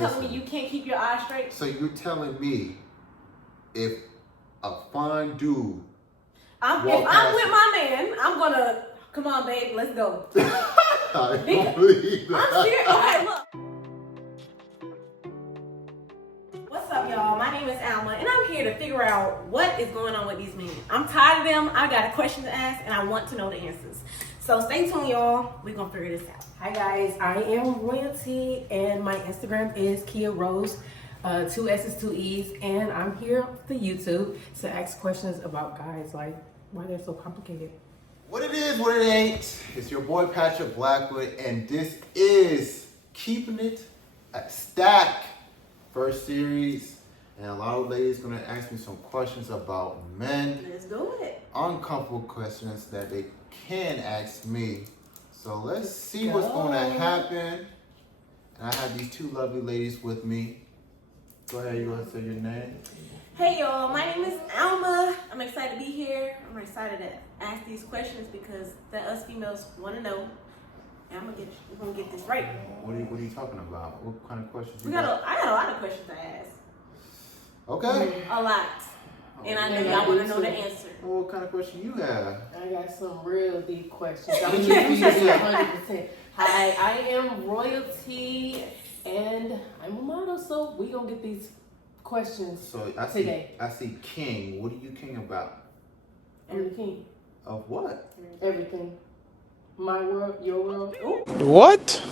telling me you can't keep your eyes straight? So you're telling me if a fine dude if I'm with my man, I'm gonna come on, babe, let's go. I don't believe that. I'm serious. Okay, look. What's up, y'all? My name is Alma, and I'm here to figure out what is going on with these men. I'm tired of them. I got a question to ask, and I want to know the answers. So stay tuned, y'all. We're gonna figure this out. Hi guys, I am Royalty, and my Instagram is Kia Rose, 2 S's, 2 E's, and I'm here for YouTube to ask questions about guys, like why they're so complicated. What it is, what it ain't. It's your boy Patrick Blackwood, and this is Keeping It at Stack first series. And a lot of ladies gonna ask me some questions about men. Let's do it. Uncomfortable questions that they can ask me. So let's see what's gonna happen. And I have these two lovely ladies with me. Go ahead, you want to say your name? Hey y'all, my name is Alma. I'm excited to be here. I'm excited to ask these questions because that us females want to know. And we're gonna get this right. What are you talking about? What kind of questions you I got a lot of questions to ask. Okay. A lot. And I know y'all want to know the answer. Well, what kind of question you have? I got some real deep questions. What I'm you think? 100%. Hi, I am Royalty, and I'm a model, so we gonna get these questions So today. I see king. What are you king about? Everything. Of what? Everything. My world, your world. Ooh. What?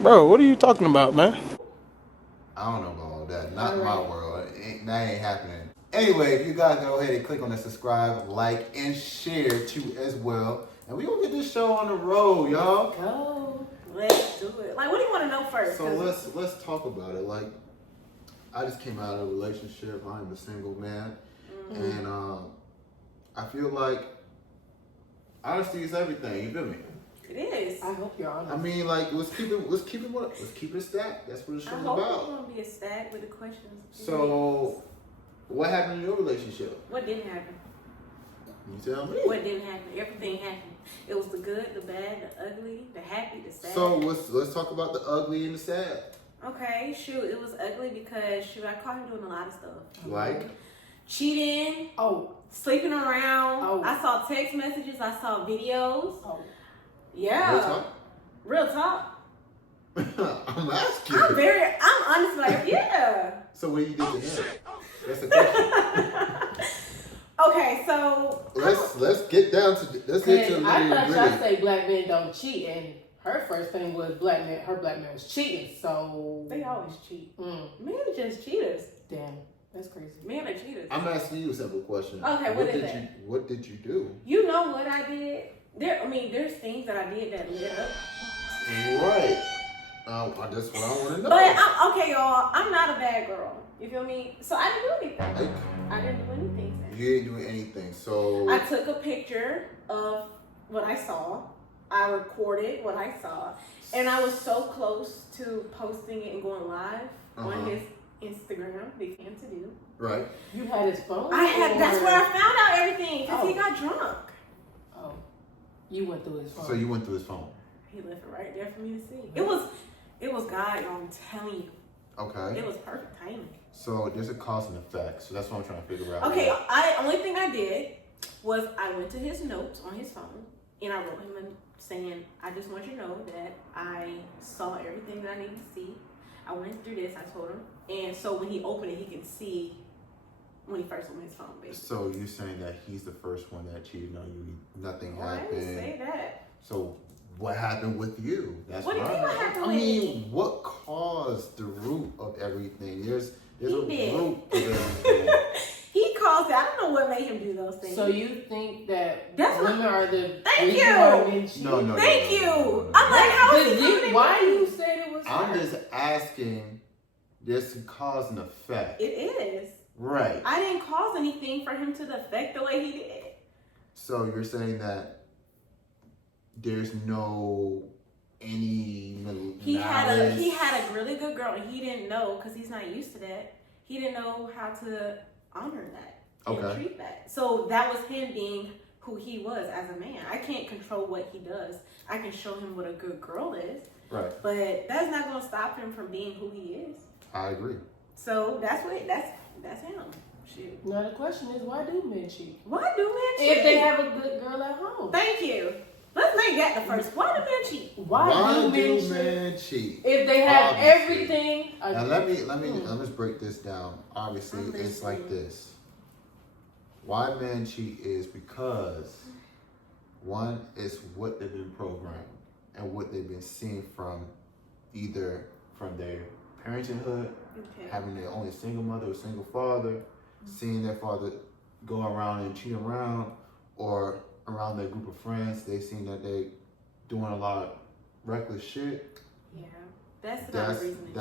Bro, what are you talking about, man? I don't know about all that. Not my world. That ain't happening. Anyway, if you guys go ahead and click on the subscribe, like, and share too as well. And we gonna get this show on the road, y'all. Go. Let's do it. Like, what do you want to know first? So let's talk about it. Like, I just came out of a relationship. I'm a single man, and I feel like honesty is everything. You feel me? It is. I hope you're honest. I mean, like, let's keep it stacked. That's what the I show's hope about. it's gonna be a stack with the questions. So, what happened in your relationship? What didn't happen? You tell me. What didn't happen? Everything happened. It was the good, the bad, the ugly, the happy, the sad. So let's talk about the ugly and the sad. Okay, shoot, it was ugly because I caught him doing a lot of stuff. Like? Cheating. Oh. Sleeping around. Oh. I saw text messages. I saw videos. Oh. Yeah. Real talk? Real talk. I'm asking. I'm honest about it. Yeah. So what you did to him? That's the question. Okay, so Let's get down to let's get to the I thought y'all nitty-gritty. say black men don't cheat, and her first thing was her black man was cheating. So they always cheat. Men are just cheaters. Damn, that's crazy. Men are cheaters. I'm asking you a simple question. Okay, what is that? What did you do? You know what I did? There's things that I did that lit up. Right. That's what I want to know. But okay, y'all. I'm not a bad girl. You feel me? So I didn't do anything. Like, I didn't do anything. you didn't do anything. So I took a picture of what I saw. I recorded what I saw, and I was so close to posting it and going live on his Instagram. Big fan to do. Right. You had his phone? That's where I found out everything because he got drunk. Oh. You went through his phone. So you went through his phone. He left it right there for me to see. It was God, y'all. I'm telling you. Okay. It was perfect timing. So there's a cause and effect. So that's what I'm trying to figure out. Okay, only thing I did was I went to his notes on his phone and I wrote him saying, I just want you to know that I saw everything that I needed to see. I went through this, I told him. And so when he opened it, he can see when he first opened his phone, basically. So you're saying that he's the first one that cheated on you. Nothing I happened. didn't say that. So what happened with you? That's What do you mean what happened with me? What caused the root of everything? There's a did. root of everything. He caused it. I don't know what made him do those things. So you think that That's what- women are the Thank reason you. why men cheat? No. Thank you. No. I'm like, how is But he doing it? why you said it was I'm her? just asking. There's some cause and effect. It is. Right. I didn't cause anything for him to affect the way he did. So you're saying that there's no any He had malice? a really good girl, and he didn't know because he's not used to that. He didn't know how to honor that and treat that. So that was him being who he was as a man. I can't control what he does. I can show him what a good girl is. Right. But that's not gonna stop him from being who he is. I agree. So that's him. Shit. Now the question is, why do men cheat? Why do men cheat? If they have a good girl at home. Thank you. Let's make that the first. Why do men cheat? Why do men cheat? If they have Obviously. everything. Now let me break this down. Obviously, I'm it's like listening. this. Why men cheat is because one is what they've been programmed and what they've been seeing from either from their parenthood, Okay. having their only single mother or single father, seeing their father go around and cheat around, or around their group of friends, they seen that they doing a lot of reckless shit. Yeah. That's not a reason to cheat,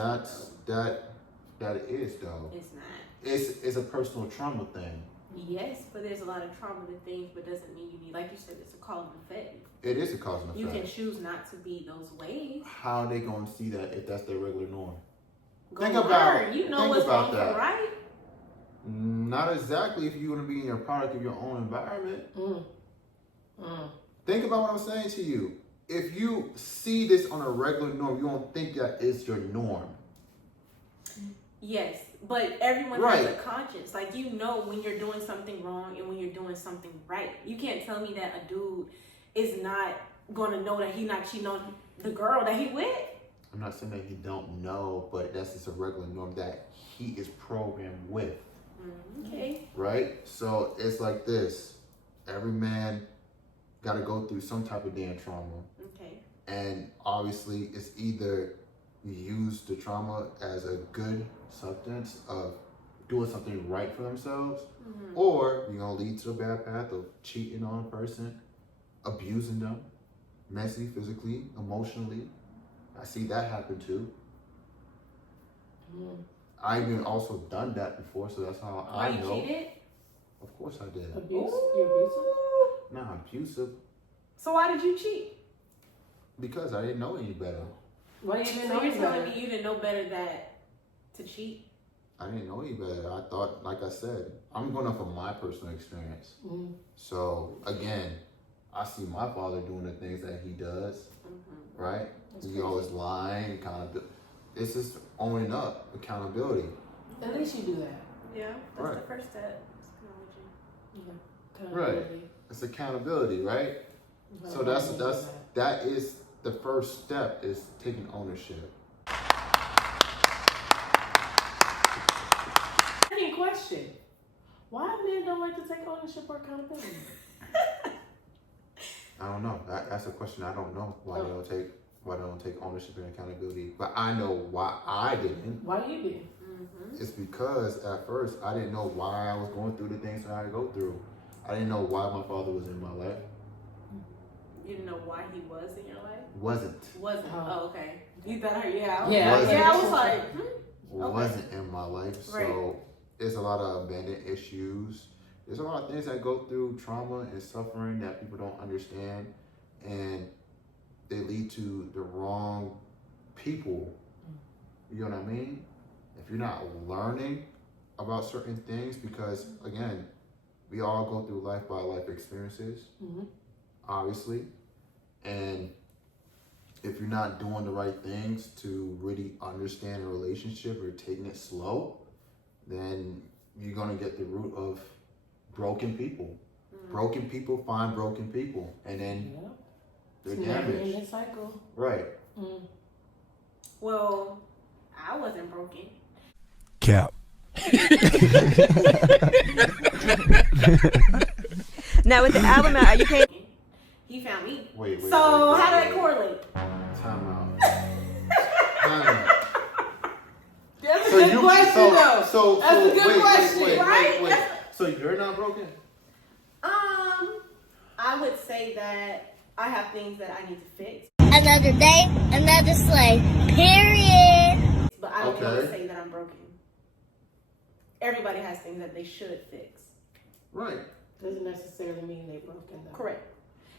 That is though. It's not. It's a personal trauma thing. Yes, but there's a lot of trauma to things, but doesn't mean you need, like you said, it's a cause and effect. It is a cause and effect. You can choose not to be those ways. How are they gonna see that if that's their regular norm? Go Think learn. about- You know think what's about wrong that. for right. Not exactly if you want to be in your product of your own environment. Think about what I'm saying to you. If you see this on a regular norm, you don't think that it's your norm. Yes, but everyone Right. has a conscience. Like, you know when you're doing something wrong and when you're doing something right. You can't tell me that a dude is not going to know that he's not cheating on the girl that he with. I'm not saying that he don't know, but that's just a regular norm that he is programmed with. Okay. Right? So it's like this. Every man got to go through some type of damn trauma. Okay. And obviously, it's either you use the trauma as a good substance of doing something right for themselves, or you're going to lead to a bad path of cheating on a person, abusing them, mentally, physically, emotionally. I see that happen too. I've even also done that before, so that's how I you know. cheated? Of course I did. Abuse? You're abusive? Not abusive, So why did you cheat? because I didn't know any better. Why you didn't So know you're telling better? me you didn't know better that to cheat? I didn't know any better. I thought, like I said, I'm going off of my personal experience. So again, I see my father doing the things that he does, right? He always lying, it's just owning up, accountability. At least you do that. Yeah, that's Right. the first step. Right. It's accountability, right? So that is the first step, is taking ownership. Second question. Why men don't like to take ownership or accountability? I don't know. That's a question I don't know. Why they don't take ownership and accountability. But I know why I didn't. Why you didn't? It's because at first I didn't know why I was going through the things that I go through. I didn't know why my father was in my life. You didn't know why he was in your life? Wasn't. Wasn't. Oh. Oh, okay. You thought, yeah. Wasn't. Yeah, I was like, Wasn't in my life. So there's a lot of abandoned issues. There's a lot of things that go through trauma and suffering that people don't understand, and they lead to the wrong people. You know what I mean? If you're not learning about certain things, because again, we all go through life by life experiences, obviously, and if you're not doing the right things to really understand a relationship or taking it slow, then you're gonna get the root of broken people. Broken people find broken people, and then they're damaged. In the cycle. Right. well, I wasn't broken. Cap. Now with the album out, are you paying? He found me. Wait. So how did that wait. correlate? Time out. Time out. That's a So good you- question, so- though. so- That's so a good wait, question. right? So you're not broken? I would say that I have things that I need to fix, Another day, another slay. Period. but I don't want to Okay. say that I'm broken. Everybody has things that they should fix. Right. Doesn't necessarily mean they broken though. Correct.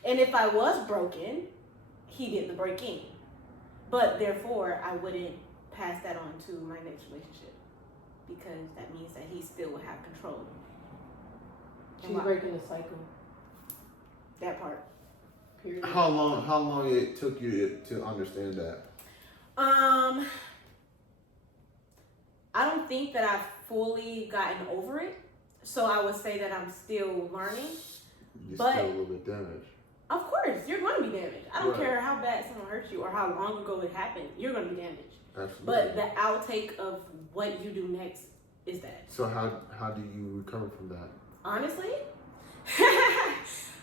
And if I was broken, he didn't break in. But therefore, I wouldn't pass that on to my next relationship, because that means that he still would have control. She's breaking the cycle. That part. Period. How long it took you to understand that? I don't think that I've fully gotten over it, so I would say that I'm still learning. You're But- still a little bit damaged. Of course, you're going to be damaged. I don't Right. care how bad someone hurt you or how long ago it happened. You're going to be damaged. Absolutely. But the outtake of what you do next is that. So how do you recover from that? Honestly,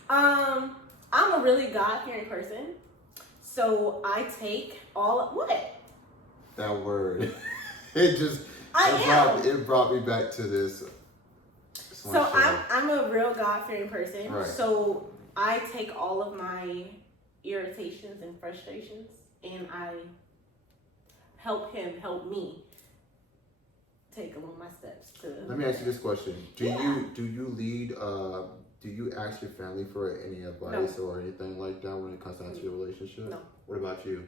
I'm a really God-fearing person, so I take all of what? That word. It brought me back to this. So I'm a real God-fearing person. Right. So I take all of my irritations and frustrations and I help him help me take along my steps to. Let me ask you this question: Do Yeah. you lead? Do you ask your family for any advice or anything like that when it comes down to your relationship? No. What about you?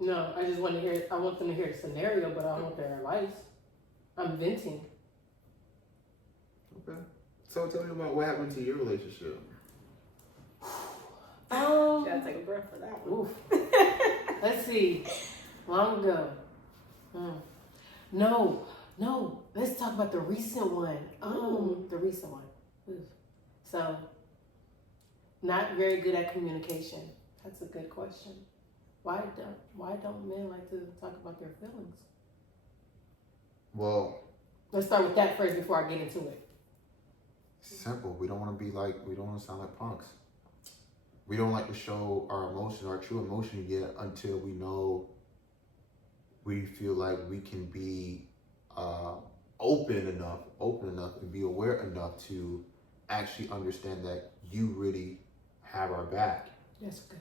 No, I just want to hear. I want them to hear the scenario, but I don't want their advice. I'm venting. Okay. So tell me about what happened to your relationship. Gotta take a breath for that one. Oof. Let's see. Long ago. No. Let's talk about the recent one. The recent one. Oof. So, not very good at communication. That's a good question. Why don't men like to talk about their feelings? Well, Let's start with that first before I get into it. simple. We don't want to sound like punks. We don't like to show our emotion, our true emotion yet until we feel like we can be open enough and be aware enough to actually understand that you really have our back. That's good.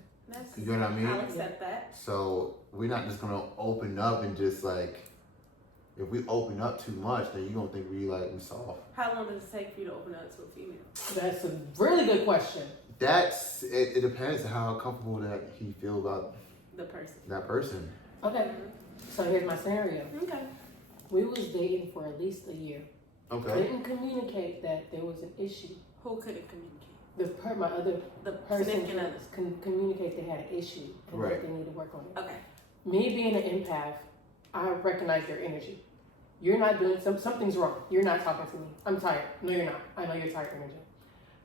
You know what I mean? I'll accept that. So we're not just gonna open up and just like, if we open up too much, then you're gonna think we soft. How long does it take for you to open up to a female? That's a really good question. It depends on how comfortable that he feel about The person. that person. Okay, so here's my scenario. Okay. We was dating for at least a year. Okay. Didn't communicate that there was an issue. Who couldn't communicate? My other The person significant others. can communicate they had an issue and Right. that they need to work on it. Okay. Me being an empath, I recognize your energy. You're not doing something's wrong. You're not talking to me. I'm tired. No, you're not. I know you're tired, energy.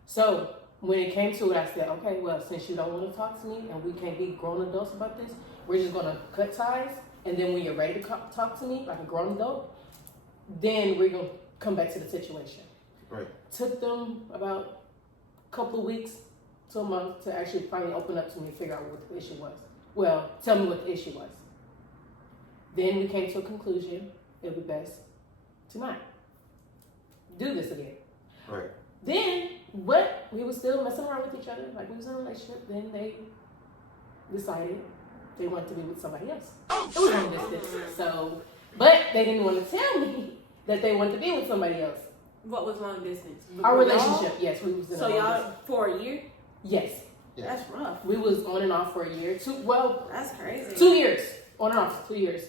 So when it came to it, I said, okay, well, since you don't want to talk to me and we can't be grown adults about this, we're just gonna cut ties. And then when you're ready to talk to me like a grown adult, then we're gonna come back to the situation. Right. Took them about a couple of weeks to a month to actually finally open up to me and figure out what the issue was. Well, tell me what the issue was. Then we came to a conclusion. It would be best to not do this again. Right. Then, we were still messing around with each other, like we was in a relationship. Then they decided they wanted to be with somebody else. It was long distance, so, but they didn't want to tell me that they wanted to be with somebody else. What was long distance? Our Were y'all- relationship, yes, we was in So a long y'all distance. for a year? Yes, Yeah. That's rough. we was on and off for a year. That's crazy. 2 years, on and off, 2 years.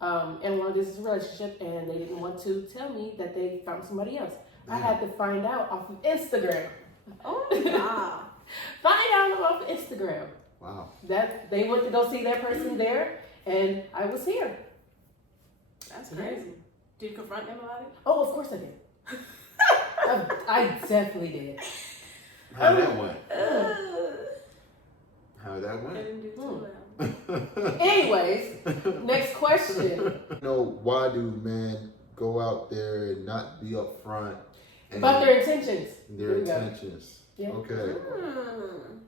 And one of this is a relationship, and they didn't want to tell me that they found somebody else. I had to find out off of Instagram. Oh wow. Find out off of Instagram Wow. that they went to go see that person there, and I was here. That's crazy. Did you confront them about it? Oh, of course I did. I definitely did. How that went? How that I went? didn't do too well. Anyways, next question. Why do men go out there and not be upfront and About their intentions. their There you go. intentions? Yeah. Okay. Hmm.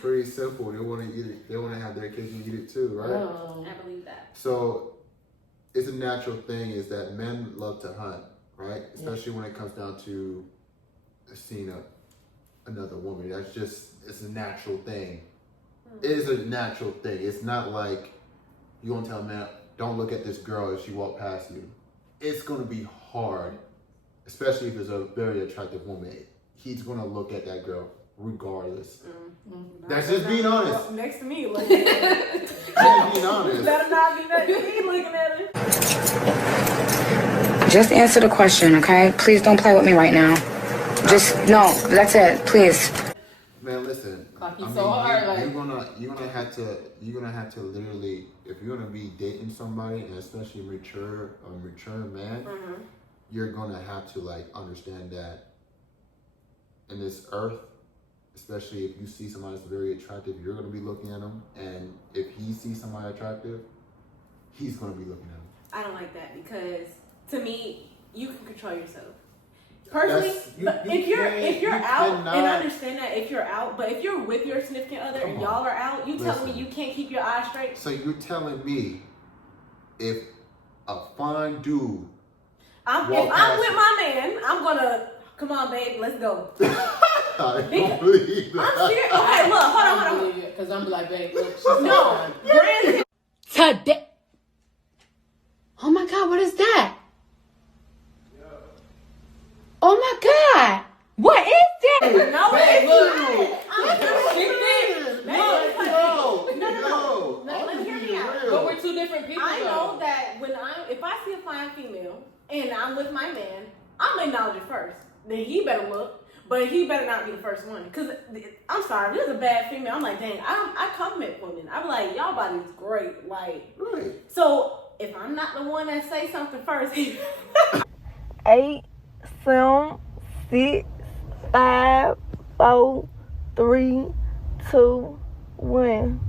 Pretty simple. They want to eat it. They want to have their cake and eat it too, right? I believe that. So it's a natural thing is that men love to hunt, right? Especially when it comes down to seeing another woman. It's a natural thing. It is a natural thing. It's not like you gonna tell a man, don't look at this girl as she walk past you. It's gonna be hard, especially if it's a very attractive woman. He's gonna look at that girl regardless. That's just being honest. Next to me, looking at her. Just being honest. Better not be next to me looking at her. Just answer the question, okay? Please don't play with me right now. No, that's it, please. Man, listen. Clock you so hard, like you're gonna have to literally, if you're gonna be dating somebody, and especially a mature man, you're gonna have to like understand that in this earth, especially if you see somebody that's very attractive, you're gonna be looking at them, and if he sees somebody attractive, he's gonna be looking at them. I don't like that because to me, you can control yourself. Personally, if you're out, and I understand that if you're out, but if you're with your significant other and y'all are out, you tell me you can't keep your eyes straight. So you're telling me if a fine dude, if I'm with my man, I'm gonna come on, babe, let's go. I don't believe that. I'm serious. Okay, look, hold on. because I'm like, babe, look, she's No, granted. Today. Oh my God, what is that? Oh my God, what is that? No, Babe, it's look. No. Let me hear me out. But we're two different people. I though. know that if I see a fine female and I'm with my man, I'm gonna acknowledge it first. Then he better look, but he better not be the first one. Cause I'm sorry, if there's a bad female, I'm like, dang, I compliment women. I'm like, y'all body is great. Like, Right. so if I'm not the one that say something first, 8, 7, 6, 5, 4, 3, 2, 1.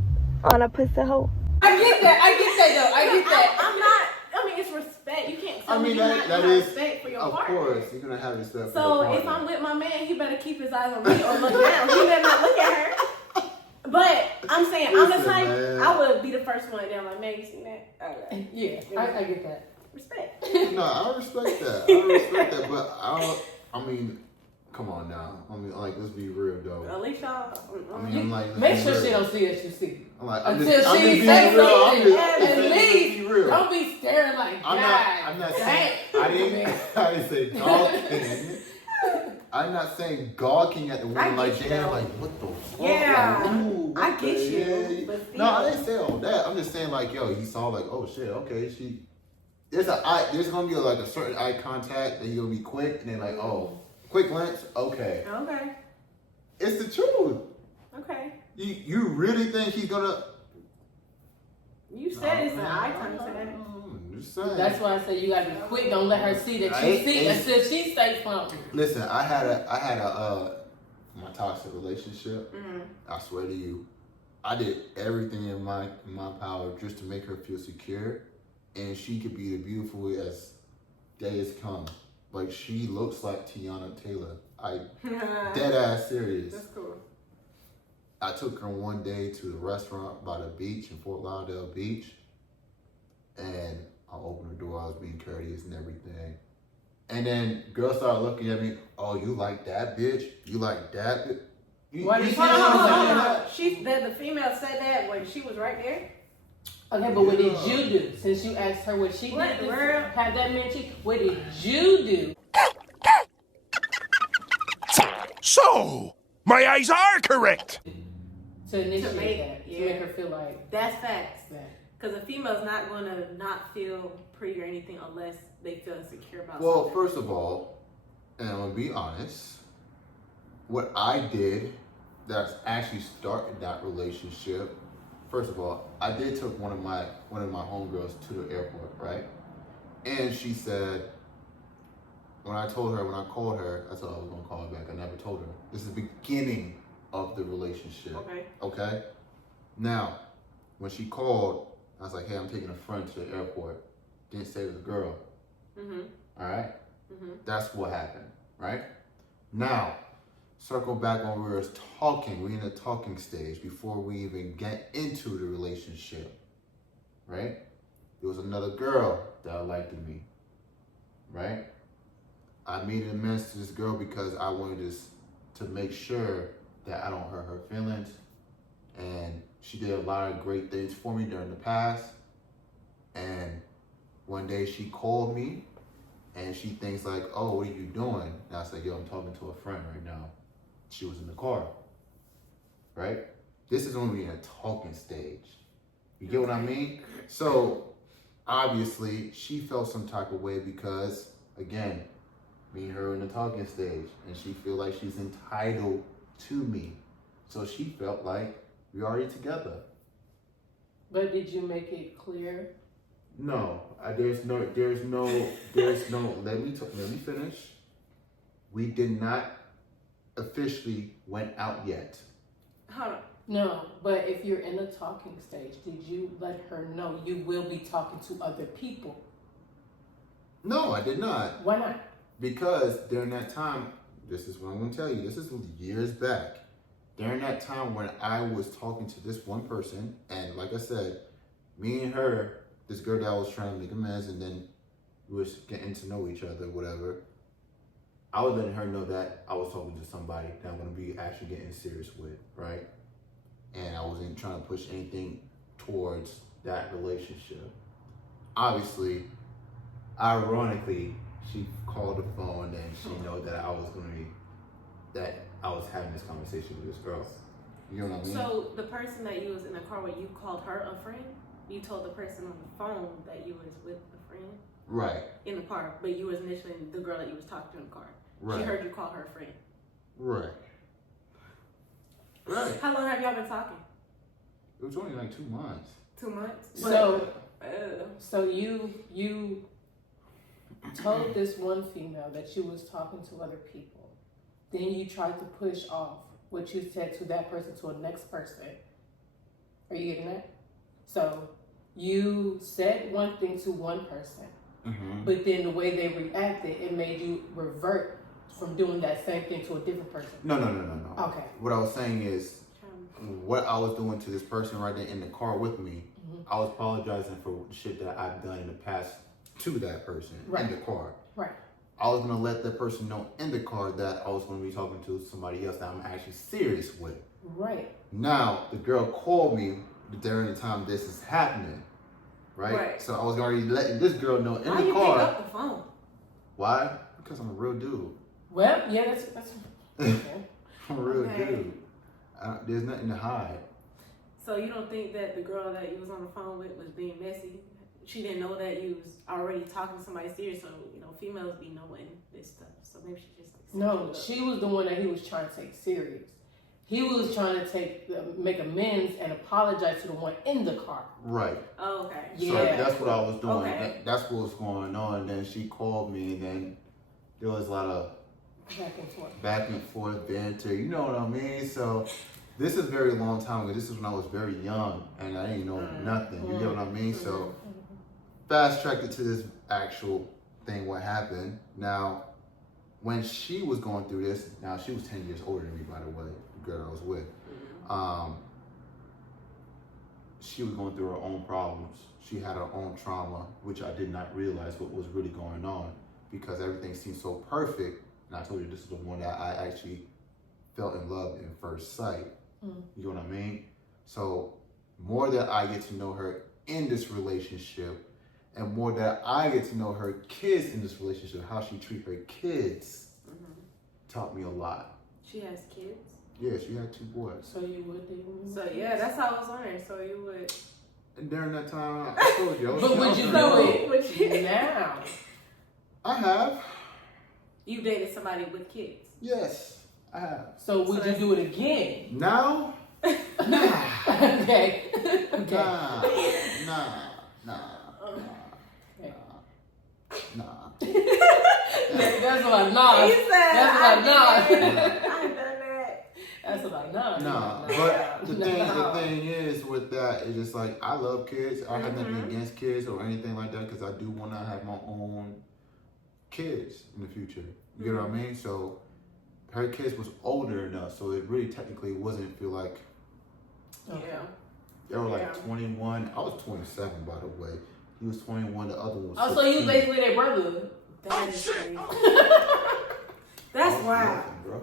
On a pussy hole. I get that though. I get that. I'm not. I mean, it's respect. You can't tell me that not is respect for your of partner. course you're gonna have respect. So for your if partner. I'm with my man, he better keep his eyes on me or look down. He better not look at her. But I'm saying, I'm the Listen, type, man. I would be the first one. And I'm like, man, you seen that? Okay. Yeah, I get that. Respect. No, I respect that. But I mean, come on now. I mean, like, let's be real though. At least y'all. I mean, I'm like, let's Make be sure real. she don't see that you see. I'm like, Until I'm just she being says real. something. I'm At just least being real. don't be staring like I'm not saying. I didn't say gawking. I'm not saying gawking at the woman I like get you, damn, though. like what the fuck? Yeah, Like, ooh, what I get the you, hell? but still. No, I didn't say all that. I'm just saying like, yo, he saw like, oh shit, okay, she. There's gonna be like a certain eye contact, and you're gonna be quick, and then like, oh, quick glance, okay. Okay. It's the truth. Okay. You really think he's gonna? You said it's an eye contact. I'm just saying. That's why I say you gotta be quick. Don't let her see that I you see ain't- until she stays pumped. Listen, I had a my toxic relationship. Mm-hmm. I swear to you, I did everything in my power just to make her feel secure, and she could be as beautiful as days come. Like she looks like Tiana Taylor. I dead ass serious. That's cool. I took her one day to the restaurant by the beach in Fort Lauderdale Beach, and I opened the door. I was being courteous and everything. And then girls started looking at me. Oh, you like that bitch? You like that bitch? Why you you see hold what on, I'm hold saying? on. The female said that when she was right there. Okay, but what did you do? Since you asked her what she What, did, girl? have that man cheat. What did you do? So, my eyes are correct. To initiate make- that, to yeah. make her feel like That's facts. that. Because a female's not going to not feel pretty or anything unless they feel insecure about Well, something. first of all, and I'm gonna be honest, what I did that's actually started that relationship. First of all, I did took one of my homegirls to the airport, right? And she said, when I called her, I thought I was gonna call her back. I never told her. This is the beginning of the relationship. Okay. Okay? Now, when she called, I was like, hey, I'm taking a friend to the airport. Didn't say it was a girl. Mm-hmm. All right? Mm-hmm. That's what happened, right? Now, circle back when we were talking. We in the talking stage before we even get into the relationship, right? There was another girl that liked me, right? I made amends to this girl because I wanted to make sure that I don't hurt her feelings, and she did a lot of great things for me during the past. And one day she called me, and she thinks like, oh, what are you doing? And I said, yo, I'm talking to a friend right now. She was in the car, right? This is when we're in a talking stage. You get what I mean? So obviously she felt some type of way because, again, me and her in the talking stage, and she feel like she's entitled to me. So she felt like We already together. But did you make it clear? No, there's no. Let me finish. We did not officially went out yet. Hold on. No, but if you're in the talking stage, did you let her know you will be talking to other people? No, I did not. Why not? Because during that time, this is what I'm going to tell you. This is years back. During that time when I was talking to this one person, and like I said, me and her, this girl that I was trying to make amends, and then we was getting to know each other, whatever. I was letting her know that I was talking to somebody that I'm going to be actually getting serious with, right? And I wasn't trying to push anything towards that relationship. Obviously, ironically, she called the phone and she know that I was having this conversation with this girl. You know what I mean? So the person that you was in the car with, you called her a friend? You told the person on the phone that you was with a friend? Right. In the car, but you was initially the girl that you was talking to in the car. Right. She heard you call her a friend. Right. Right. How long have y'all been talking? It was only like 2 months. 2 months? So you told this one female that you was talking to other people. Then you tried to push off what you said to that person to a next person. Are you getting that? So you said one thing to one person, but then the way they reacted, it made you revert from doing that same thing to a different person. No. Okay. What I was saying is, what I was doing to this person right there in the car with me, I was apologizing for the shit that I've done in the past to that person in the car. Right. I was gonna let that person know in the car that I was gonna be talking to somebody else that I'm actually serious with. Right. Now, the girl called me during the time this is happening, right? So I was already letting this girl know in Why the you car. pick up the phone? Why? Because I'm a real dude. Well, yeah, that's okay. I'm a real dude. There's nothing to hide. So you don't think that the girl that you was on the phone with was being messy? She didn't know that you was already talking to somebody serious, so females be knowing this stuff. So maybe she just No, she was the one that he was trying to take serious. He was trying to make amends and apologize to the one in the car. Right. Oh, okay. So that's what I was doing. Okay. That's what was going on. And then she called me, and then there was a lot of back and forth banter. You know what I mean? So this is a very long time ago. This is when I was very young, and I didn't know nothing. You know what I mean? So fast tracked it to this actual thing. What happened? Now, when she was going through this, now she was 10 years older than me, by the way. The girl I was with. She was going through her own problems. She had her own trauma, which I did not realize what was really going on because everything seemed so perfect. And I told you this is the one that I actually fell in love in first sight. You know what I mean? So more that I get to know her in this relationship and more that I get to know her kids in this relationship, how she treats her kids, taught me a lot. She has kids? Yeah, she had 2 boys. So you would do. So yeah, that's how I was wondering. So you would. And during that time, I told you. But would you do it now? I have. You dated somebody with kids? Yes, I have. So would you do it again? Now? Nah. Okay. Nah. That's about nah. He said, That's about nah. I done that. That's about nah. Nah. But the thing is with that, it's just like I love kids. I have nothing against kids or anything like that because I do want to have my own kids in the future. You know what I mean? So her kids was older enough, so it really technically wasn't feel like. Yeah. They were like 21. I was 27, by the way. He was 21. The other one was 16. So you basically their brother. That is crazy. That's wild. Nothing, bro.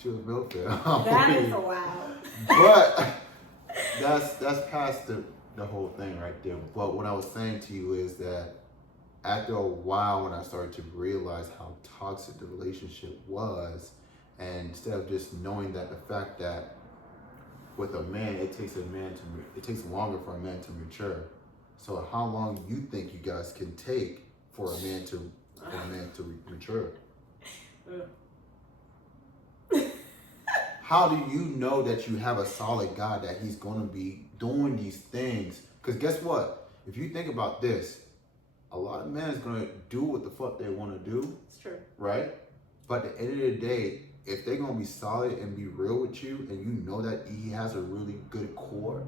She was built there. That is wild. But that's past the whole thing right there. But what I was saying to you is that after a while, when I started to realize how toxic the relationship was, and instead of just knowing that the fact that with a man, it takes longer for a man to mature. So how long you think you guys can take for a man to mature? how do you know that you have a solid guy that he's going to be doing these things? Because guess what? If you think about this, a lot of men is going to do what the fuck they want to do. It's true. Right? But at the end of the day, if they're going to be solid and be real with you and you know that he has a really good core,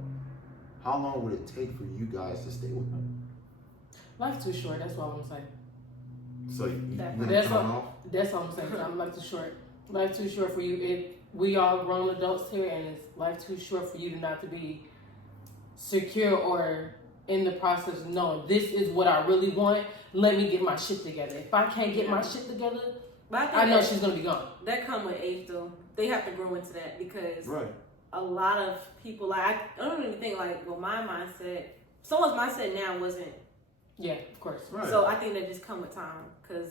how long would it take for you guys to stay with him? Life's too short. That's all I'm saying. So you That's all I'm saying. I'm life too short. Life too short for you. We all grown adults here, and it's life too short for you to not to be secure or in the process of knowing this is what I really want. Let me get my shit together. If I can't get my shit together, I know she's gonna be gone. That come with age though. They have to grow into that because right. a lot of people I don't even think my mindset. Someone's mindset now wasn't. Yeah, of course. Right. So I think that just come with time because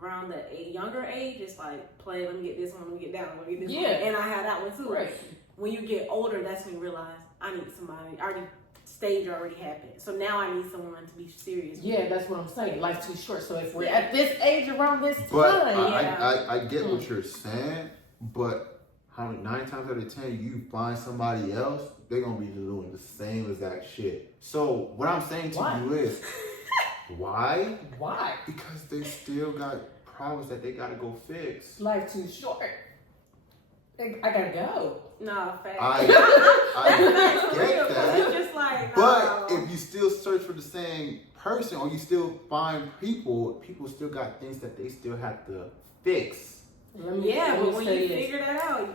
around the younger age, it's like play. Let me get this one. Let me get that one. Let me get this one. And I had that one too. Right. When you get older, that's when you realize I need somebody. Stage already happened. So now I need someone to be serious. Yeah, that's what I'm saying. Life's too short. So if we're at this age around this time, but I get what you're saying, but 9 times out of 10 you find somebody else, they're gonna be doing the same exact shit. So what I'm saying to you is why? Why? Because they still got problems that they gotta go fix. Life too short. I gotta go. No, facts. I get that. It's just like, but if you still search for the same person or you still find people still got things that they still have to fix. But when you figure that out,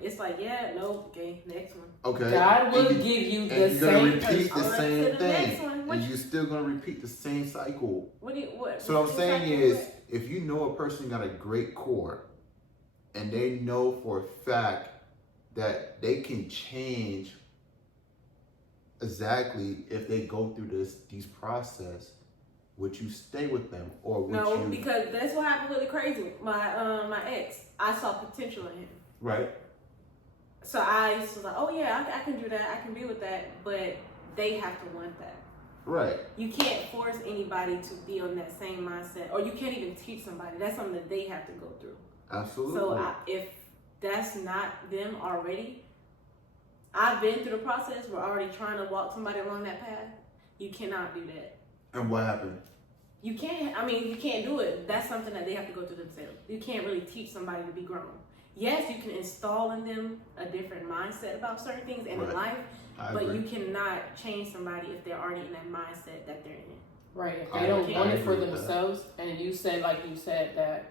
it's like, okay, next one. Okay. God will give you the same person. Repeat the same thing. And you're still gonna repeat the same cycle. So what I'm saying is, if you know a person got a great core, and they know for a fact that they can change exactly if they go through these process, would you stay with them or would you? Because that's what happened really crazy. My ex, I saw potential in him. Right. So I was like, oh yeah, I can do that. I can be with that, but they have to want that. Right. You can't force anybody to be on that same mindset, or you can't even teach somebody. That's something that they have to go through. Absolutely. So if that's not them already, I've been through the process. We're already trying to walk somebody along that path. You cannot do that. And what happened? You can't. You can't do it. That's something that they have to go through themselves. You can't really teach somebody to be grown. Yes, you can install in them a different mindset about certain things in life, but you cannot change somebody if they're already in that mindset that they're in. Right. If they don't want it for themselves, and you said that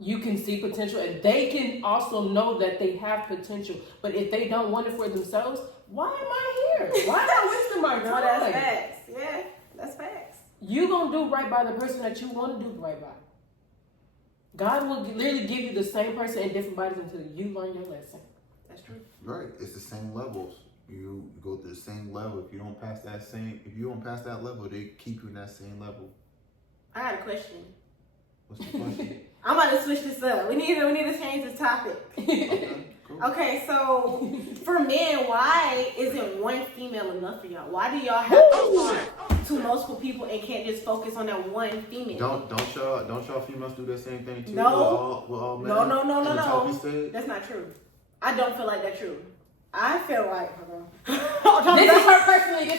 you can see potential, and they can also know that they have potential. But if they don't want it for themselves, why am I here? Why am I wasting my time? That's facts. Yeah, that's facts. You gonna do right by the person that you want to do right by. God will literally give you the same person in different bodies until you learn your lesson. That's true. Right. It's the same levels. You go to the same level. If you don't pass that level, they keep you in that same level. I got a question. What's the question? I'm about to switch this up. We need to change this topic. Okay, cool. Okay, so for men, why isn't one female enough for y'all? Why do y'all have to talk to multiple people and can't just focus on that one female? Don't y'all females do that same thing too? No. With all men No. That's not true. I don't feel like that's true. I feel like This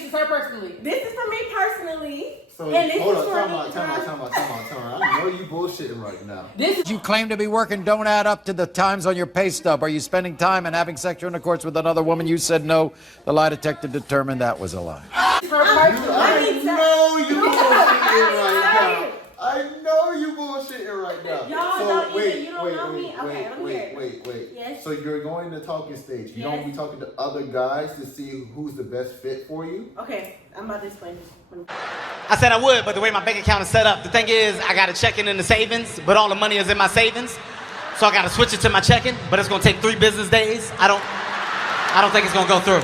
is her personally. This is for me personally. So and this hold is on, for time out. I know you bullshitting right now. You claim to be working don't add up to the times on your pay stub. Are you spending time and having sexual intercourse with another woman? You said no. The lie detector determined that was a lie. I know you bullshitting right now. I know you bullshitting right now. Y'all don't even, you don't know me. Okay, let me hear it. Wait. Yes. So you're going to talking stage. You don't be talking to other guys to see who's the best fit for you? Okay, I'm about to explain this. I said I would, but the way my bank account is set up, the thing is I got a checking in the savings, but all the money is in my savings. So I got to switch it to my checking, but it's going to take 3 business days. I don't think it's going to go through.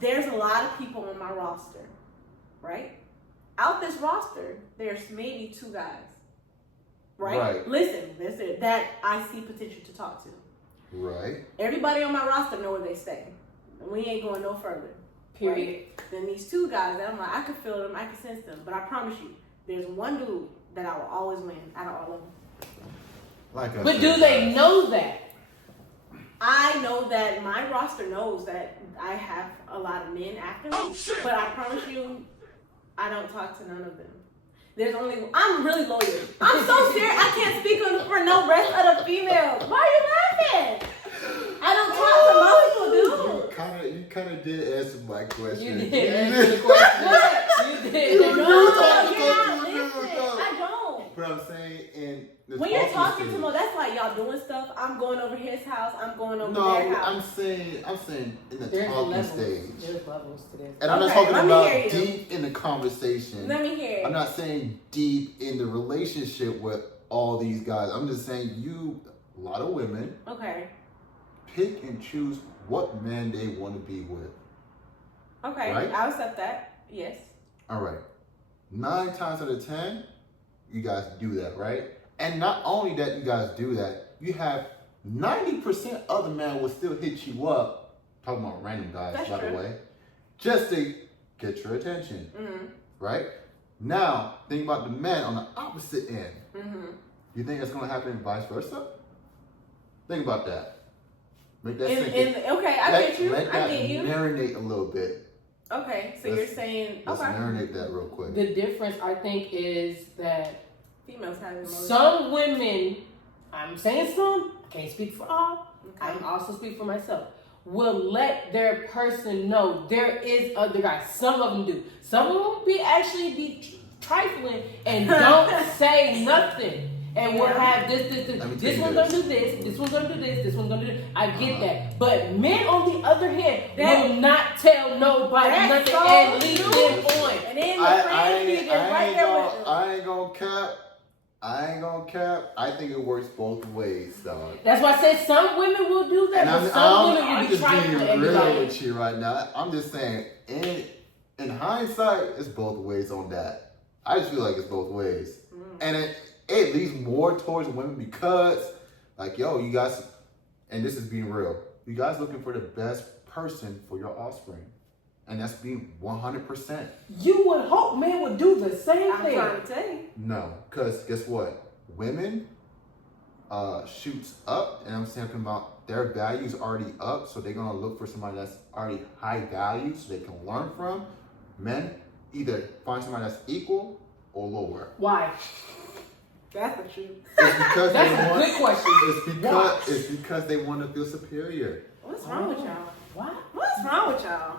There's a lot of people on my roster, right? Out this roster, there's maybe 2 guys, right? Listen, that I see potential to talk to. Right. Everybody on my roster know where they stay. And we ain't going no further. Period. Right? Then these 2 guys that I'm like, I can feel them, I can sense them. But I promise you, there's one dude that I will always win out of all of them. But do they know that? I know that my roster knows that I have a lot of men after me, but I promise you, I don't talk to none of them. I'm really loyal. I'm so serious. I can't speak for no rest of the females. Why are you laughing? I don't talk to most people, dude. You kind of did answer my question. You did answer the question. You did. I don't. But I'm saying, in the When you're talking to stage- Mo, that's like y'all doing stuff. I'm going over his house. I'm going over their No, house. I'm saying in the There's talking levels. stage. There's levels to this. And I'm not Okay, talking let me about hear you. deep in the conversation. Let me hear it. I'm not saying deep in the relationship with all these guys. I'm just saying a lot of women, Okay. pick and choose what man they want to be with. Okay. Right? I'll accept that. Yes. All right. 9 times out of 10, you guys do that, right? And not only that you guys do that, you have 90% of the men will still hit you up, talking about random guys, That's by true. the way, just to get your attention, Mm-hmm. right? Now, think about the men on the opposite end. Mm-hmm. You think it's going to happen vice versa? Think about that. Make that sink Okay, I get you. Let I that get you. marinate a little bit. Okay, so Let's- you're saying Let's okay. marinate that real quick. The difference, I think, is that Females have emotions. some women, I'm saying some, I can't speak for all, Okay. I'm also speak for myself, will let their person know there is other guys. Some of them do. Some of them be trifling and don't say nothing. And we'll have this. Let me tell This you one's this. gonna do this. This one's gonna do this. This one's gonna do this. I get that. But men, on the other hand, will not tell nobody That's nothing so and leave true. them on. And then the I friends be ain't just right there with them. I ain't gonna cap. I think it works both ways, dog. That's why I said some women will do that, And but some women I'm will be just being trifling and be real like, with you right now. I'm just saying, in hindsight, it's both ways on that. I just feel like it's both ways, and it leads more towards women because, like, yo, you guys, and this is being real. You guys looking for the best person for your offspring, and that's being 100%. you would hope men would do the same I'm thing. trying to tell you. No, because guess what? Women shoots up, and I'm talking about their values already up, so they're gonna look for somebody that's already high value, so they can learn from. Men either find somebody that's equal or lower. Why? That's the truth. It's because That's they a want. good question. It's because they want to feel superior. What's wrong with y'all? What? What's wrong with y'all?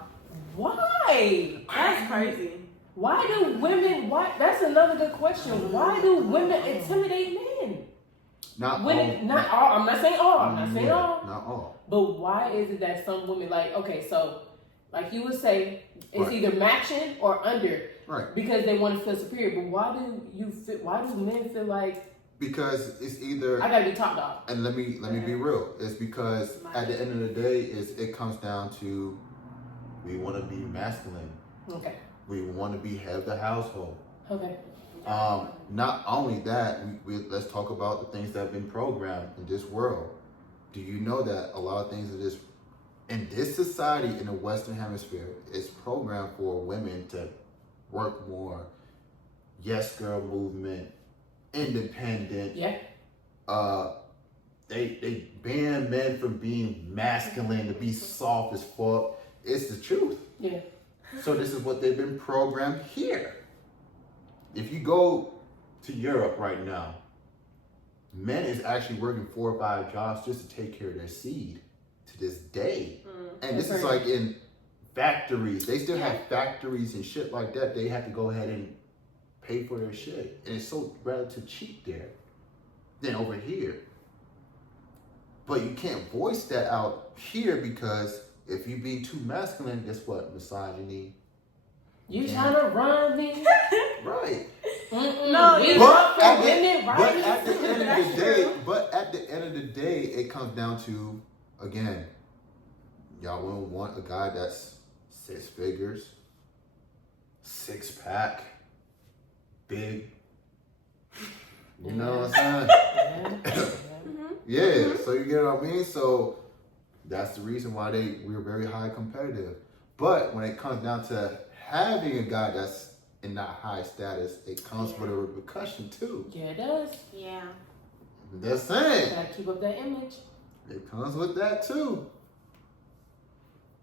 Why? That's crazy. Why do women? Why? That's another good question. Why do women intimidate men? Not Women, all. not all. I'm not saying all. I'm not saying Yeah, all. Not all. But why is it that some women okay, so like you would say, it's Right. either matching or under Right. because they want to feel superior. But why do men feel like Because it's either. I gotta be top dog? And let me be real. It's because at the end of the day, it comes down to we want to be masculine. Okay. We want to be head of the household. Okay. Not only that, let's talk about the things that have been programmed in this world. Do you know that a lot of things in this society in the Western Hemisphere is programmed for women to work more, yes girl movement, independent. Yeah. They ban men from being masculine, to be soft as fuck. It's the truth. Yeah. So this is what they've been programmed here. If you go to Europe right now, men is actually working 4 or 5 jobs just to take care of their seed to this day. And this is like in factories. They still have factories and shit like that. They have to go ahead and pay for their shit. And it's so relatively cheap there than over here. But you can't voice that out here because if you be too masculine, guess what? Misogyny. You trying to run me? Right. No, we But love at, for the, women, but right? at the end of That's the day, true. it comes down to, again, y'all will want a guy that's 6 figures, 6-pack, big. You know what I'm saying? Yeah, so you get what I mean? So that's the reason why we're very high competitive. But when it comes down to having a guy that's in that high status, it comes with a repercussion too. Yeah, it does. Yeah. That's saying. Gotta keep up that image. It comes with that too.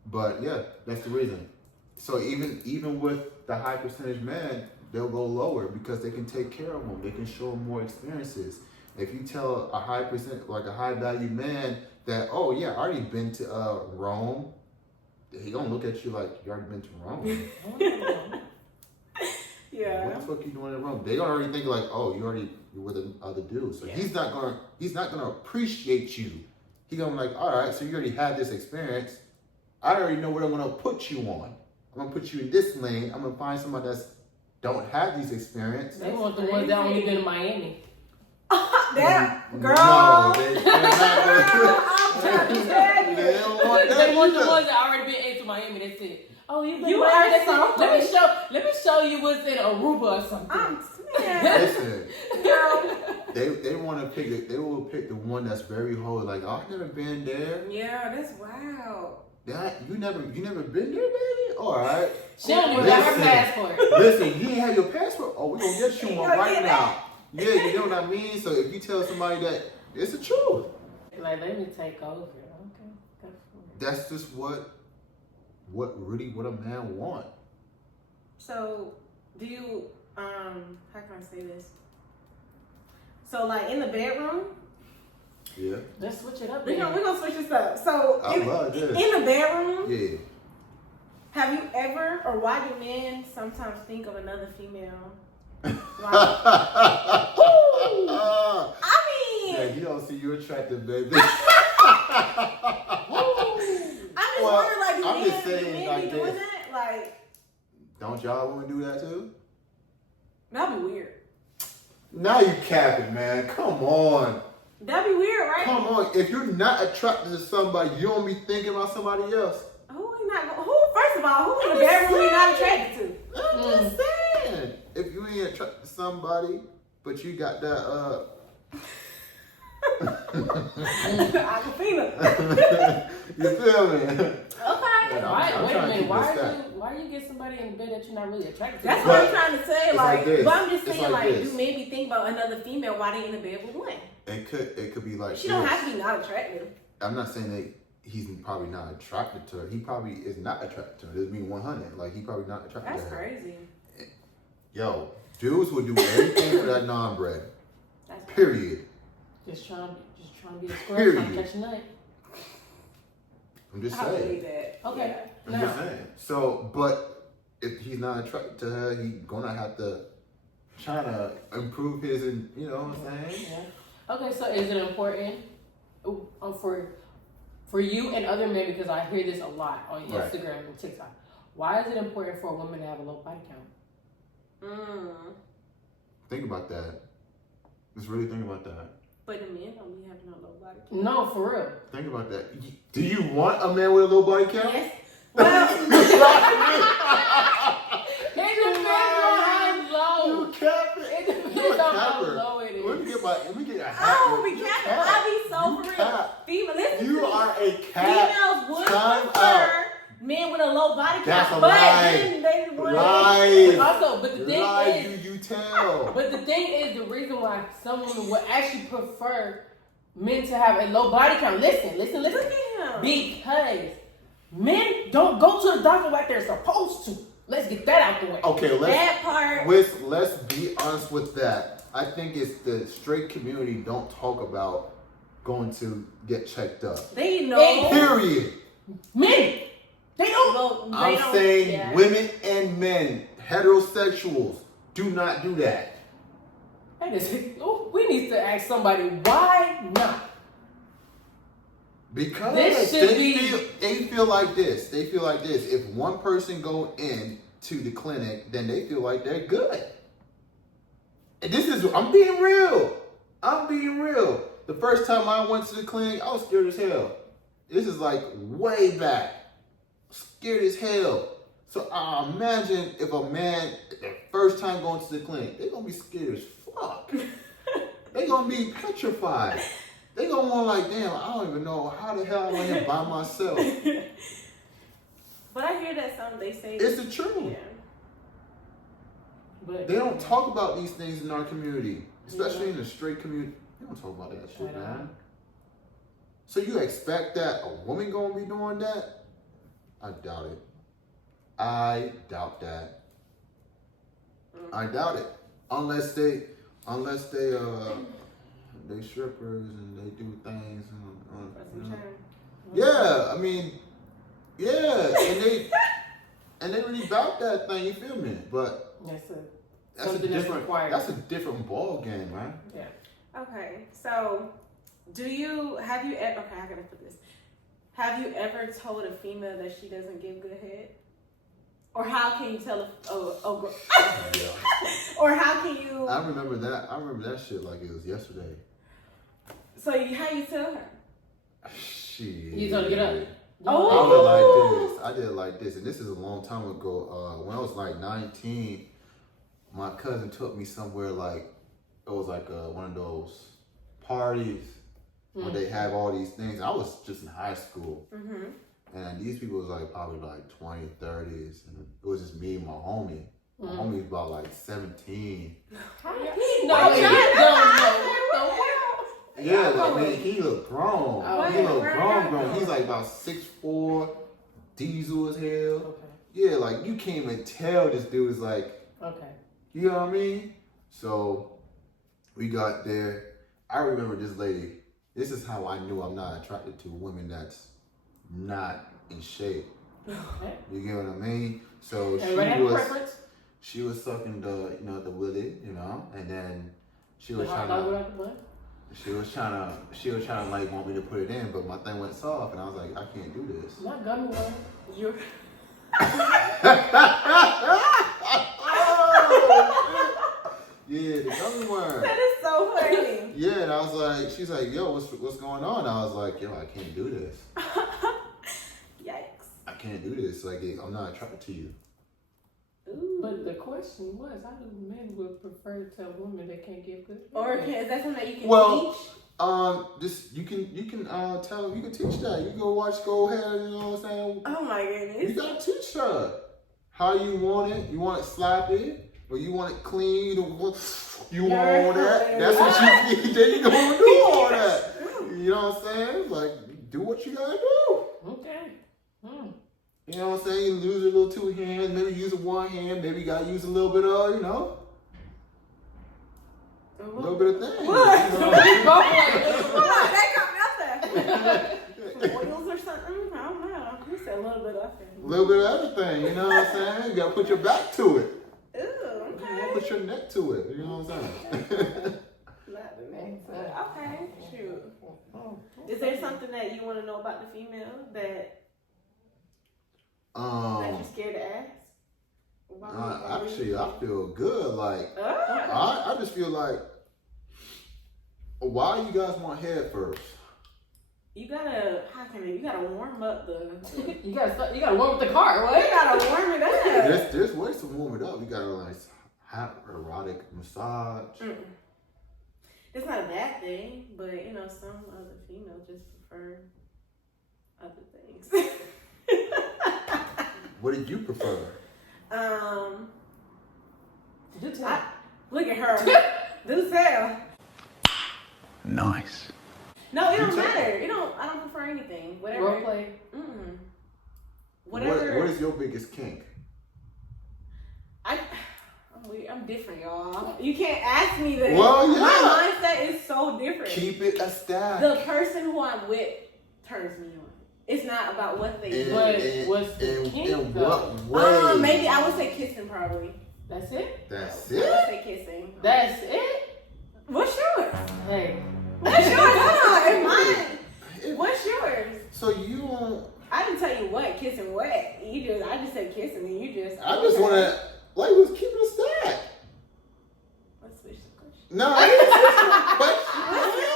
But yeah, that's the reason. So even with the high percentage men, they'll go lower because they can take care of them. They can show them more experiences. If you tell a high value man that, oh yeah, I already been to Rome, he gonna look at you like, you already been to Rome? Yeah. What the fuck you doing in Rome? They gonna already think like, oh, you're with the other dude. So he's not gonna appreciate you. He gonna be like, all right, so you already had this experience. I already know what I'm gonna put you on. I'm gonna put you in this lane. I'm gonna find somebody that's don't have these experiences. They want the ones that only been to Miami. That girl. No, they're not They want the ones that already been into Miami. That's it. Oh, you are so Let me show you what's in Aruba or something. Listen, they want to pick it. They will pick the one that's very holy. Like, oh, I've never been there. Yeah, that's wild. That you never been there, baby. All right. She don't even got her passport. Listen, you ain't have your passport. Oh, we gonna get you one right now. Yeah, you know what I mean. So if you tell somebody that, it's the truth. Like, let me take over. Okay. That's just what a man want. So, do you how can I say this? So, like in the bedroom. Yeah. Let's switch it up. We're gonna switch this up. So, I love this. In the bedroom. Yeah. Have you ever, or why do men sometimes think of another female? I mean, yeah, you don't see you attractive, baby. I'm just wondering, like, do men like be doing that? Like, don't y'all want to do that too? That'd be weird. Now you capping, man. Come on. That'd be weird, right? Come on. If you're not attracted to somebody, you don't be thinking about somebody else. First of all, who in the bedroom are you not attracted to? I'm just saying. If you ain't attracted to somebody, but you got that Aquafina. You feel me? Okay. Wait a minute. Why you get somebody in bed that you're not really attracted to? That's what I'm trying to say. Like, but I'm just saying, like, this. do maybe think about another female while they in the bed with one? It could be like she don't have to be not attractive. I'm not saying that he's probably not attracted to her. He probably is not attracted to her. This mean 100. Like, he probably not attracted to her. That's crazy. Yo, dudes will do everything for that non-bread. Period. Just trying to be a squirrel, trying to catch a nut. I'm just I saying. believe that. Okay. I'm just saying. So, but if he's not attracted to her, he's gonna have to try to improve his, you know what I'm saying? Yeah. Okay, so is it important for you and other men, because I hear this a lot on Instagram and TikTok, why is it important for a woman to have a low body count? Think about that. Just really think about that. But the men don't be having a low body count. No, for real. Think about that. Do you want a man with a low body count? Yes. Well, It depends on how low. You capping. It depends on how low it is. Let me get a hat. I don't be capping. I be so for real. Female, listen You to me. are a cat. Females would Time prefer men with a low body count. That's a but lie. then they would. Lies. Also, but the thing Lies is, do you tell? But the thing is, the reason why some women would actually prefer men to have a low body count. Listen. Look at him. Because men don't go to the doctor like they're supposed to. Let's get that out the way. Okay, let's be honest with that. I think it's the straight community don't talk about going to get checked up. They know. Period. Men, they don't. I'm saying women and men, heterosexuals, do not do that. We need to ask somebody, why not? Because they feel like this. They feel like this. If one person go in to the clinic, then they feel like they're good. And I'm being real. The first time I went to the clinic, I was scared as hell. This is like way back. Scared as hell. So I imagine if a man, the first time going to the clinic, they're going to be scared as fuck. They're going to be petrified. They're going to want like, damn, I don't even know how the hell I went here by myself. But I hear that some, they say. It's the truth. Yeah. But They don't talk about these things in our community, especially in the straight community. They don't talk about that shit, man. So you expect that a woman gonna be doing that? I doubt it. I doubt that. I doubt it. Unless they strippers and they do things. Yeah, I mean, yeah, and they really bout that thing. You feel me? But that's a different ball game, right? Yeah. Okay, so have you ever told a female that she doesn't give good head? Or how can you tell or how can you? I remember that shit like it was yesterday. So how you tell her? Shit. You told her to get up. I did it like this, and this is a long time ago. When I was like 19, my cousin took me somewhere like it was like one of those parties where they have all these things. I was just in high school, and these people was like probably like 20, 30s, and it was just me and my homie. My homie was about like 17. Yeah, like man, he looked grown. He looked grown. He's like about 6'4", diesel as hell. Okay. Yeah, like you can't even tell this dude is like. Okay. You know what I mean? So we got there. I remember this lady. This is how I knew I'm not attracted to women that's not in shape. Okay. You get what I mean? So she was sucking the willy, and then she was trying to like want me to put it in, but my thing went soft, and I was like, I can't do this. Not gummy one. You're. Yeah, the gummy worm. That is so funny. Yeah, and I was like, she's like, yo, what's going on? I was like, yo, I can't do this. Yikes. I can't do this. Like, I'm not attracted to you. Ooh. But the question was, how do men would prefer to tell women they can't give good? Or is that something that you can teach? You can teach that. You go ahead, you know what I'm saying? Oh my goodness. You gotta teach her how you want it. You want it sloppy, or you want it clean, or you want all that. That's what you need. Then you gonna do all that. You know what I'm saying? Like, do what you gotta do. Okay. You know what I'm saying? You lose a little 2 hands, maybe use a 1 hand, maybe you gotta use a little bit of, a little bit of things. What? That got me out there. Some oils or something? I don't know. You said a little bit of everything. A little bit of everything, you know what I'm saying? You gotta put your back to it. Ooh, okay. You gotta put your neck to it, you know what I'm saying? Not the neck, but okay, shoot. Is there something that you want to know about the female that you're scared to ask? Actually, I feel good. Like, I just feel like, why you guys want head first? You gotta warm up the. you gotta warm up the car. What? You gotta warm it up. There's ways to warm it up. You gotta like have erotic massage. It's not a bad thing, but some other females just prefer other things. What do you prefer? Look at her. Do tell. Nice. No, it don't matter. I don't prefer anything. Whatever. Role play. Whatever. What is your biggest kink? I'm different, y'all. You can't ask me that. Well, yeah. My mindset is so different. Keep it a stack. The person who I'm with turns me on. It's not about what they do. What's the kink, in though? what way? Maybe I would say kissing, probably. That's it? That's I it? would say kissing. That's it? What's yours? Hey. What's yours? Hold on. It's mine. What's yours? So you don't... I didn't tell you what kissing what. I just said kissing and you just... I just want to... Like, let's keep it a stack. Let's switch the question. No, I didn't switch the question.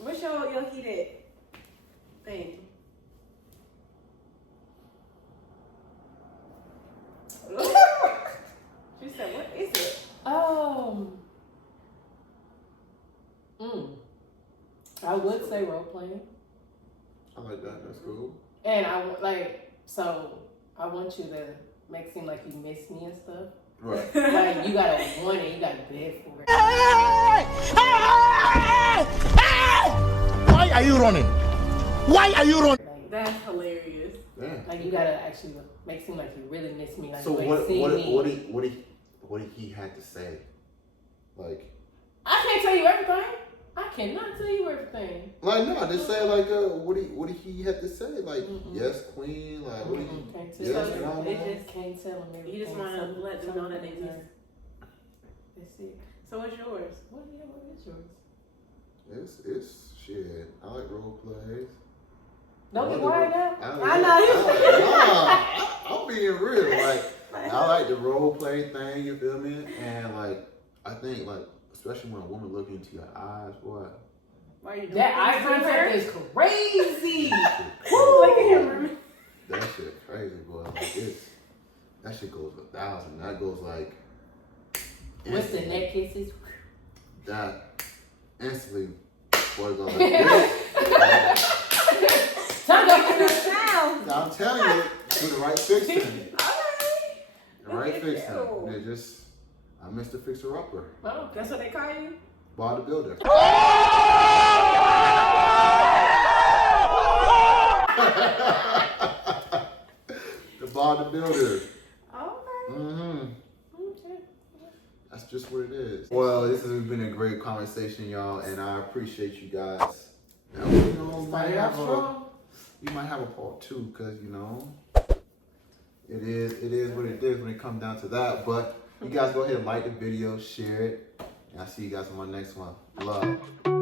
What's yours? What's your heated thing? She said, what is it? I would say role playing. I like that. That's cool. And I want you to make it seem like you miss me and stuff. Right. Like you gotta want it, you gotta beg for it. Why are you running? Why are you running? That's hilarious. Yeah. Like you gotta actually make it seem like you really miss me. Like So you what ain't seen me. what did he had to say? Like I can't tell you everything. I cannot tell you everything. no, just say like what did he have to say? Like yes, queen. Like what did he? Can't tell Yes, you. no, They no. just can't tell them everything. You just want to let them know that they miss. That's it. So what's yours? What is yours? It's shit. I like role plays. Don't get quiet now. I'm being real. Like I like the role play thing. You feel me? And like I think like especially when a woman looks into your eyes, boy. Why are you doing That eye things with her? contact is crazy. Woo, look at him. That shit crazy, boy. Like that shit goes 1,000. That goes like. What's the neck kisses? That instantly, boy, goes like this. I'm telling you, do the right fixing. The right fixing. They just, I missed the fixer upper. Oh, That's what they call you? Bodybuilder. The bodybuilder. Okay. Mm-hmm. That's just what it is. Well, this has been a great conversation, y'all, and I appreciate you guys. Now, you might have a part 2, because it is what it is when it comes down to that. But you guys go ahead and like the video, share it, and I'll see you guys on my next one. Love.